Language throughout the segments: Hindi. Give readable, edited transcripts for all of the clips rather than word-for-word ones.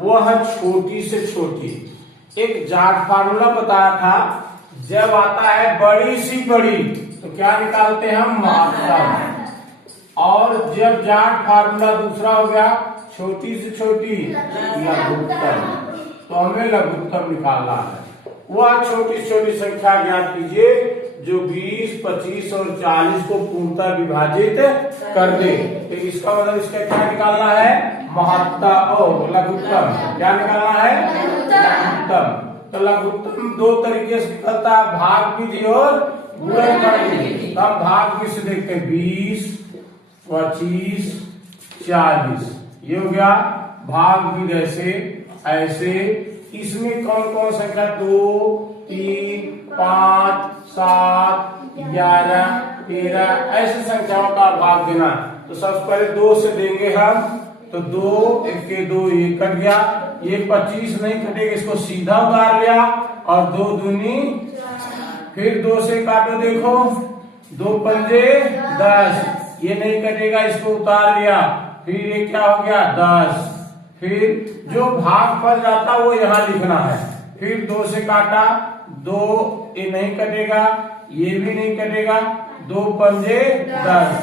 वह छोटी से छोटी। एक जाट फार्मूला बताया था, जब आता है बड़ी सी बड़ी तो क्या निकालते हैं हम, महत्तम। और जब जाट फार्मूला दूसरा हो गया छोटी से छोटी लघुत्तम, तो हमें लघुत्तम निकालना है। वह छोटी छोटी संख्या ज्ञात कीजिए जो 20, 25 और 40 को पूर्णतः विभाजित कर दे। तो इसका मतलब इसका क्या निकालना है, महत्तम और लघुत्तम। क्या निकालना है, लघुत्तम। तो लघुत्तम दो तरीके से निकलता है, भाग विधि और गुणनफल विधि। तब भाग विधि से देखते हैं 20, 25, 40, ये हो गया भाग विधि। ऐसे इसमें कौन कौन संख्या 2, 3, 5, 7, 11, 13 ऐसी संख्याओं का भाग देना। तो सबसे पहले 2 से देंगे हम, तो 2 1 के 2 ये कट गया, ये 25 नहीं कटेगा, इसको सीधा उतार लिया, और 2 दूनी, फिर 2 से काटो, देखो 2 पंजे 10, ये नहीं कटेगा, इसको उतार लिया, फिर ये क्या हो गया 10। फिर जो भाग पर जाता वो यहाँ लिखना है। फिर 2 से काटा, 2 ये नहीं कटेगा, ये भी नहीं कटेगा, 2 पंजे 10।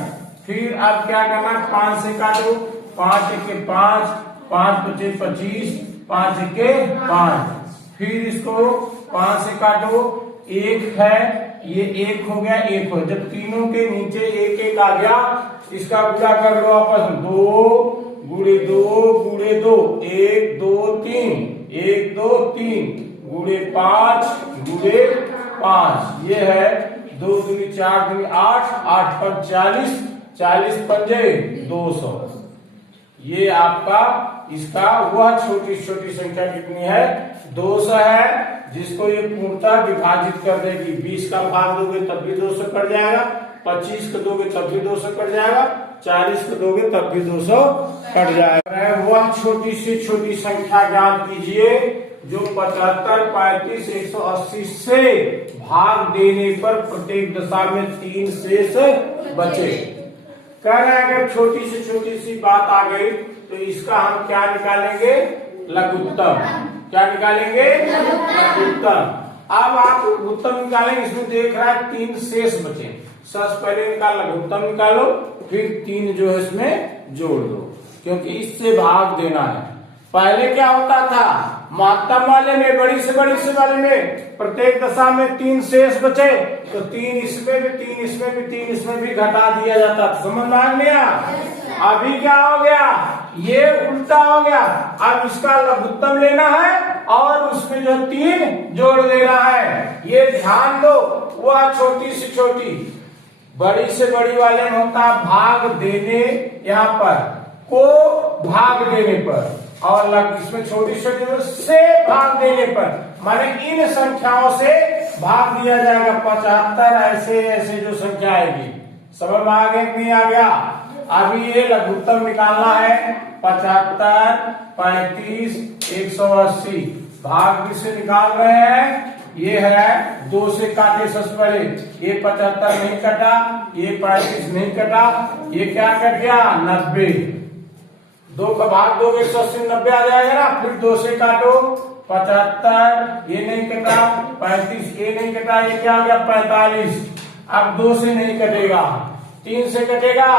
फिर अब क्या करना, 5 से काटो, 5 1 के 5, 5 पचे 25, 5 1 के 5। फिर इसको 5 से काटो, 1 है, ये 1 हो गया, 1 हो। जब तीनों के नीचे 1 1 आ गया, इसका गुणा कर लो आपस में, 2 गुणे 2 गुणे 2, 1 2 3, 1 2 3 गुणे 5 गुणे 5, ये है 2 दूनी 4 दूनी 8, 8 पर 40, 40 पंजे 200। ये आपका इसका वह छोटी छोटी संख्या कितनी है, 200 है, जिसको ये पूर्णतः विभाजित कर देगी। 20 का भाग दोगे तब भी 200 कट जाएगा, 25 को दोगे तब भी 200 कट जाएगा, 40 को दोगे तब भी 200 कट जाएगा। वह छोटी से छोटी संख्या ज्ञात कीजिए जो 75, 35, 180 से भाग देने पर प्रत्येक दशा में 3 शेष बचे। कह रहे हैं अगर छोटी से छोटी सी बात आ गई तो इसका हम क्या निकालेंगे, लघुत्तम। क्या निकालेंगे, लघुत्तम। अब आप लघुत्तम निकालेंगे, इसमें देख रहा है 3 शेष बचे। सबसे पहले निकाल लघुत्तम निकालो, फिर 3 जो है इसमें जोड़ दो, क्योंकि इससे भाग देना है। पहले क्या होता था, महत्तम वाले में, बड़ी से वाले में प्रत्येक दशा में 3 शेष बचे, तो 3 इसमें भी, 3 इसमें भी, 3 इसमें भी घटा दिया जाता था। समझ में आ गया? अभी क्या हो गया, ये उल्टा हो गया। अब इसका लघुत्तम लेना है और उसमें जो 3 जोड़ देना है। ये ध्यान दो, वह छोटी से छोटी, बड़ी से बड़ी वाले में होता है भाग देने, यहाँ पर को भाग देने पर, और इसमें छोटी छोटी से भाग देने पर, माने इन संख्याओं से भाग दिया जाएगा। 75 ऐसे ऐसे जो संख्या आएगी। समझ में आ गया कि नहीं आ गया? अभी ये लघुत्तम निकालना है, 75, 35, 180 भाग से निकाल रहे हैं। ये है 2 से काटे सबसे पहले, ये 75 नहीं कटा, ये 35 नहीं कटा, ये क्या कट गया 90। 2 का भाग दोगे 180 90 आ जाएगा ना। फिर 2 से काटो, 75 ये नहीं कटा, 35 ये नहीं कटा, ये क्या आ गया 45। अब 2 से नहीं कटेगा, 3 से कटेगा,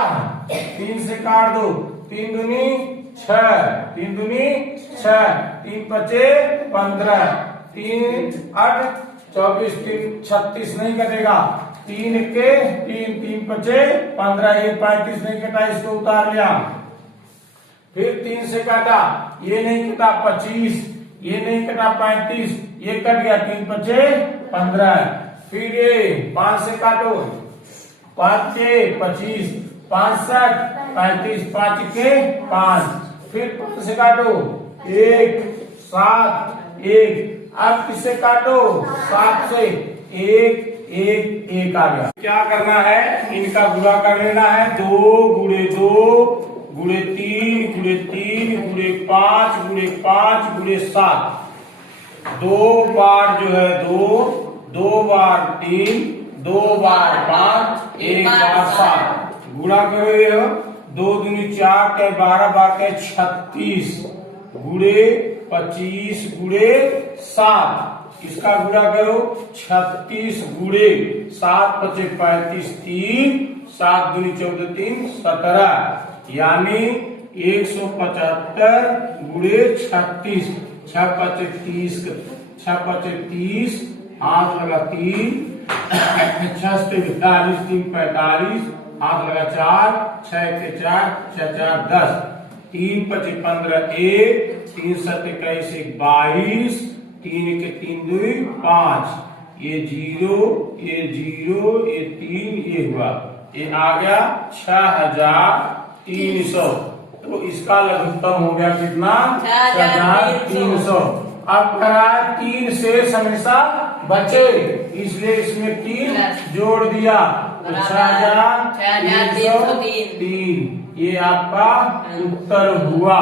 3 से काट दो, 3 दूनी 6, 3 दूनी 6, 3 पचे 15, 3 8 24, 3 36 नहीं कटेगा, 3 के 3, 3 पचे 15, ये 35 नहीं कटा, इसको उतार लिया। फिर 3 से काटा, ये नहीं कटा 25, ये नहीं कटा 35, ये कट गया, 3 पचे 15। फिर ये 5 से काटो, 5 के 25, 65, 35, 5 के 5। फिर 5 से काटो, 1 7 1। अब किससे काटो, 7 से 1 1 1 आ गया। क्या करना है, इनका गुणा कर लेना है, 2 गुणे 2 गुणे 3 गुणे 3 गुणे 5 गुणे 5 गुणे 7। 2 बार जो है 2, 2 बार 3, 2 बार 5, 1 बार 7। गुणा करोगे 2 दूनी 4 के 12 बार के 36, गुणे 25 गुणे 7, इसका गुणा करो 36 गुणे 7 × 5 = 3, 7 दूनी 14 3 17, यानी 175 गुणे 36, 6 × 5 = 30, 6 × 5 = 30, हाथ लगा 3, 6 से 42, 3 45, हाथ लगा 4, 6 के 4, 6 4 10, 3 × 5 = 15 1, 3 7 21 22, 3 के 3 2 5, ये 0, ये 0, ये 3, ये हुआ, ये आ गया 6300। तो इसका लघुत्तम हो गया कितना? 6300। अब कह रहा है 3 शेष हमेशा बचे, इसलिए इसमें 3 जोड़ दिया तो 6303। ये आपका उत्तर हुआ।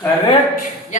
करेक्ट।